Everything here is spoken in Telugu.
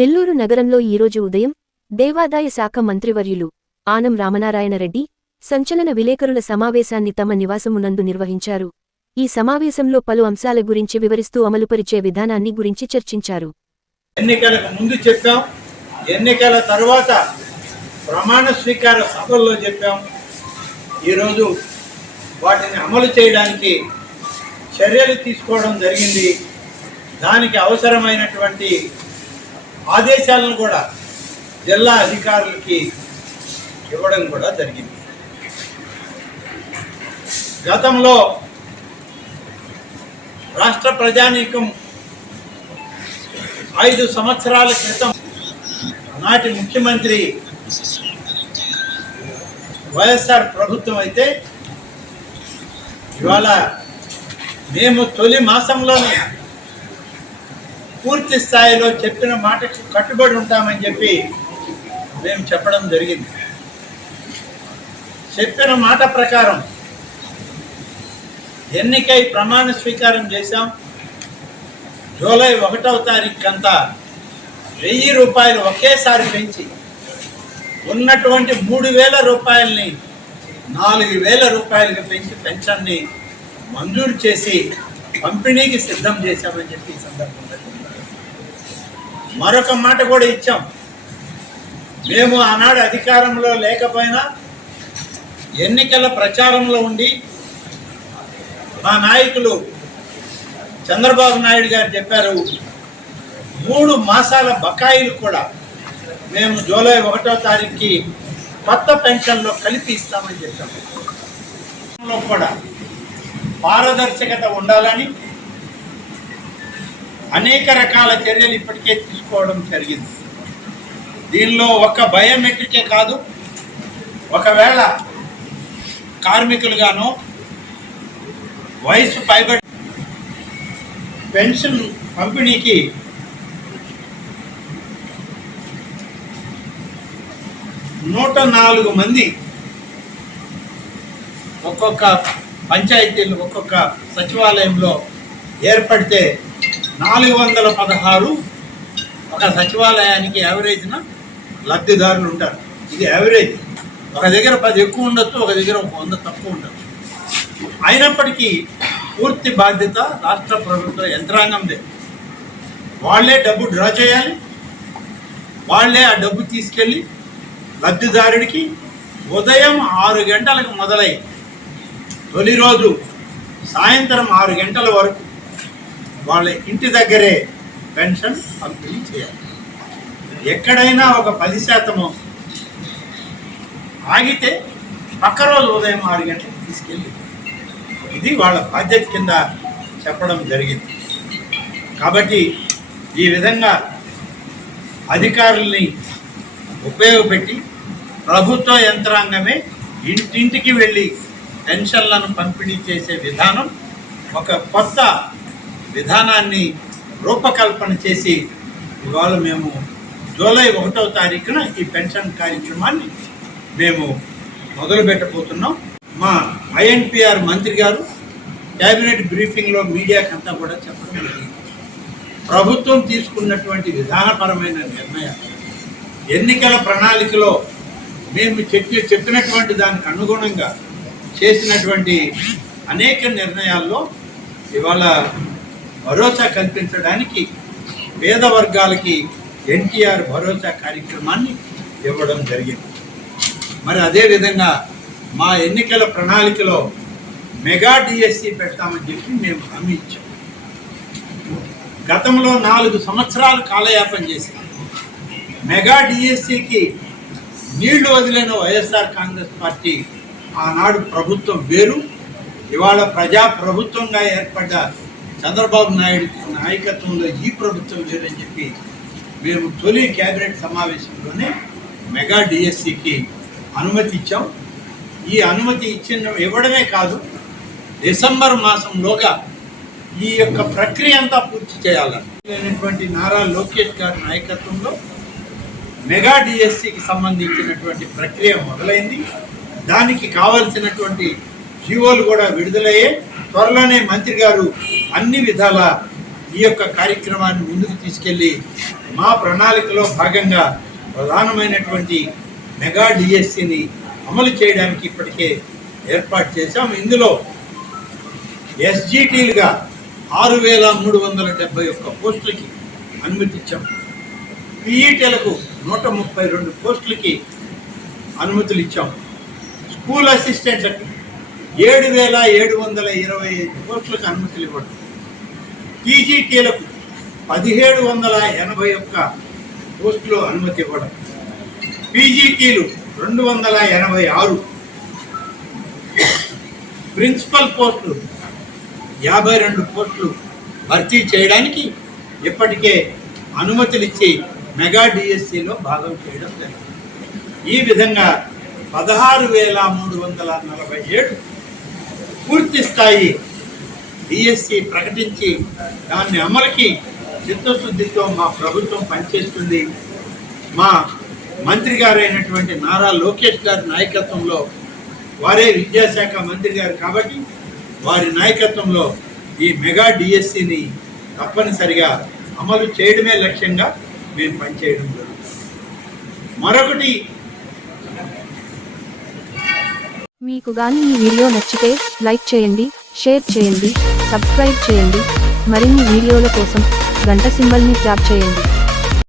నెల్లూరు నగరంలో ఈరోజు ఉదయం దేవాదాయ శాఖ మంత్రివర్యులు ఆనం రామనారాయణరెడ్డి సంచలన విలేకరుల సమావేశాన్ని తమ నివాసమునందు నిర్వహించారు. ఈ సమావేశంలో పలు అంశాల గురించి వివరిస్తూ అమలుపరిచే విధానాన్ని గురించి చర్చించారు. ఎన్నికలకు ముందు చెప్పాం. ఎన్నికల తర్వాత ప్రమాణ స్వీకార సభల్లో చెప్పాం. ఈరోజు వాటిని అమలు చేయడానికి చర్యలు తీసుకోవడం జరిగింది. దానికి అవసరమైనటువంటి ఆదేశాలను కూడా జిల్లా అధికారులకి ఇవ్వడం కూడా జరిగింది. గతంలో రాష్ట్ర ప్రజానీకం ఐదు సంవత్సరాల క్రితం నాటి ముఖ్యమంత్రి వైఎస్ఆర్ ప్రభుత్వం అయితే ఇవాళ మేము తొలి మాసంలోనే పూర్తి స్థాయిలో చెప్పిన మాటకు కట్టుబడి ఉంటామని చెప్పి మేము చెప్పడం జరిగింది. చెప్పిన మాట ప్రకారం ఎన్నికై ప్రమాణ స్వీకారం చేశాం. జూలై ఒకటవ తారీఖు అంతా వెయ్యి రూపాయలు ఒకేసారి పెంచి ఉన్నటువంటి మూడు వేల రూపాయలని నాలుగు వేల రూపాయలుగా పెంచి పెన్షన్ని మంజూరు చేసి పంపిణీకి సిద్ధం చేశామని చెప్పి ఈ సందర్భంగా మరొక మాట కూడా ఇచ్చాం. మేము ఆనాడు అధికారంలో లేకపోయినా ఎన్నికల ప్రచారంలో ఉండి మా నాయకులు చంద్రబాబు నాయుడు గారు చెప్పారు మూడు మాసాల బకాయిలు కూడా మేము జూలై ఒకటో తారీఖుకి కొత్త పెన్షన్లో కలిపి ఇస్తామని చెప్పాము కూడా పారదర్శకత ఉండాలని అనేక రకాల చర్యలు ఇప్పటికే తీసుకోవడం జరిగింది. దీనిలో ఒక బయోమెట్రికే కాదు ఒకవేళ కార్మికులుగానో వయసు పైబడి పెన్షన్ పంపిణీకి నూట నాలుగు మంది ఒక్కొక్క పంచాయతీలు ఒక్కొక్క సచివాలయంలో ఏర్పడితే నాలుగు వందల పదహారు ఒక సచివాలయానికి యావరేజ్న లబ్ధిదారులు ఉంటారు. ఇది యావరేజ్. ఒక దగ్గర పది ఎక్కువ ఉండొచ్చు ఒక దగ్గర ఒక వంద తక్కువ ఉండొచ్చు. అయినప్పటికీ పూర్తి బాధ్యత రాష్ట్ర ప్రభుత్వ యంత్రాంగందే. వాళ్ళే డబ్బు డ్రా చేయాలి. వాళ్ళే ఆ డబ్బు తీసుకెళ్ళి లబ్ధిదారుడికి ఉదయం ఆరు గంటలకు మొదలై తొలి రోజు సాయంత్రం ఆరు గంటల వరకు వాళ్ళ ఇంటి దగ్గరే పెన్షన్ పంపిణీ చేయాలి. ఎక్కడైనా ఒక పది శాతము ఆగితే పక్క రోజు ఉదయం ఆరు గంటలకు తీసుకెళ్ళి ఇది వాళ్ళ బాధ్యత కింద చెప్పడం జరిగింది. కాబట్టి ఈ విధంగా అధికారుల్ని ఉపయోగపెట్టి ప్రభుత్వ యంత్రాంగమే ఇంటింటికి వెళ్ళి పెన్షన్లను పంపిణీ చేసే విధానం ఒక కొత్త విధానాన్ని రూపకల్పన చేసి ఇవాళ మేము జూలై ఒకటవ తారీఖున ఈ పెన్షన్ కార్యక్రమాన్ని మేము మొదలు పెట్టబోతున్నాం మా ఐఎన్పిఆర్ మంత్రి గారు క్యాబినెట్ బ్రీఫింగ్లో మీడియాకంతా కూడా చెప్పడం జరిగింది. ప్రభుత్వం తీసుకున్నటువంటి విధానపరమైన నిర్ణయాలు ఎన్నికల ప్రణాళికలో మేము చెప్పి చెప్పినటువంటి దానికి అనుగుణంగా చేసినటువంటి అనేక నిర్ణయాల్లో ఇవాళ భరోసా కల్పించడానికి పేద వర్గాలకి ఎన్టీఆర్ భరోసా కార్యక్రమాన్ని ఇవ్వడం జరిగింది. మరి అదేవిధంగా మా ఎన్నికల ప్రణాళికలో మెగా డిఎస్సి పెడతామని చెప్పి మేము హామీ ఇచ్చాం. గతంలో నాలుగు సంవత్సరాలు కాలయాపన చేశాం. మెగా డిఎస్సికి నీళ్ళు వదిలిన వైఎస్ఆర్ కాంగ్రెస్ పార్టీ ఆనాడు ప్రభుత్వం వేరు ఇవాళ ప్రజా ప్రభుత్వంగా ఏర్పడ్డ చంద్రబాబు నాయుడు నాయకత్వంలో ఈ ప్రభుత్వం లేదని చెప్పి మేము తొలి కేబినెట్ సమావేశంలోనే మెగా డిఎస్సికి అనుమతి ఇచ్చాం. ఈ అనుమతి ఇచ్చిన ఇవ్వడమే కాదు డిసెంబర్ మాసంలోగా ఈ యొక్క ప్రక్రియ అంతా పూర్తి చేయాలని నారా లోకేష్ గారి నాయకత్వంలో మెగా డిఎస్సికి సంబంధించినటువంటి ప్రక్రియ మొదలైంది. దానికి కావలసినటువంటి జీవోలు కూడా విడుదలయ్యే త్వరలోనే మంత్రి గారు అన్ని విధాల ఈ యొక్క కార్యక్రమాన్ని ముందుకు తీసుకెళ్ళి మా ప్రణాళికలో భాగంగా ప్రధానమైనటువంటి మెగా డిఎస్సిని అమలు చేయడానికి ఇప్పటికే ఏర్పాటు చేశాం. ఇందులో ఎస్జిటీలుగా ఆరు వేల మూడు వందల డెబ్బై ఒక్క పోస్టులకి అనుమతిచ్చాం పీఈటీలకు నూట ముప్పై రెండు పోస్టులకి అనుమతులు ఇచ్చాం. స్కూల్ అసిస్టెంట్లకు ఏడు వేల ఏడు వందల ఇరవై ఐదు పోస్టులకు అనుమతులు ఇవ్వడం. టీజీటీలకు పదిహేడు వందల ఎనభై ఒక్క పోస్టులు అనుమతి ఇవ్వడం. పీజీటీలు రెండు వందల ఎనభై ఆరు. ప్రిన్సిపల్ పోస్టులు యాభై రెండు పోస్టులు భర్తీ చేయడానికి ఇప్పటికే అనుమతులు ఇచ్చి మెగా డిఎస్సిలో భాగం చేయడం జరిగింది. ఈ విధంగా పదహారు వేల మూడు వందల నలభై ఏడు పూర్తి స్థాయి డిఎస్సి ప్రకటించి దాన్ని అమలుకి చిత్తశుద్ధితో మా ప్రభుత్వం పనిచేస్తుంది. మా మంత్రి గారైనటువంటి నారా లోకేష్ గారి నాయకత్వంలో వారే విద్యాశాఖ మంత్రి గారు కాబట్టి వారి నాయకత్వంలో ఈ మెగా డిఎస్సిని తప్పనిసరిగా అమలు చేయడమే లక్ష్యంగా మేము పనిచేయడం జరుగుతుంది. మరొకటి మీకు గాని ఈ వీడియో నచ్చితే లైక్ చేయండి షేర్ చేయండి సబ్స్క్రైబ్ చేయండి. మరిన్ని వీడియోల కోసం గంట సింబల్ని ట్యాప్ చేయండి.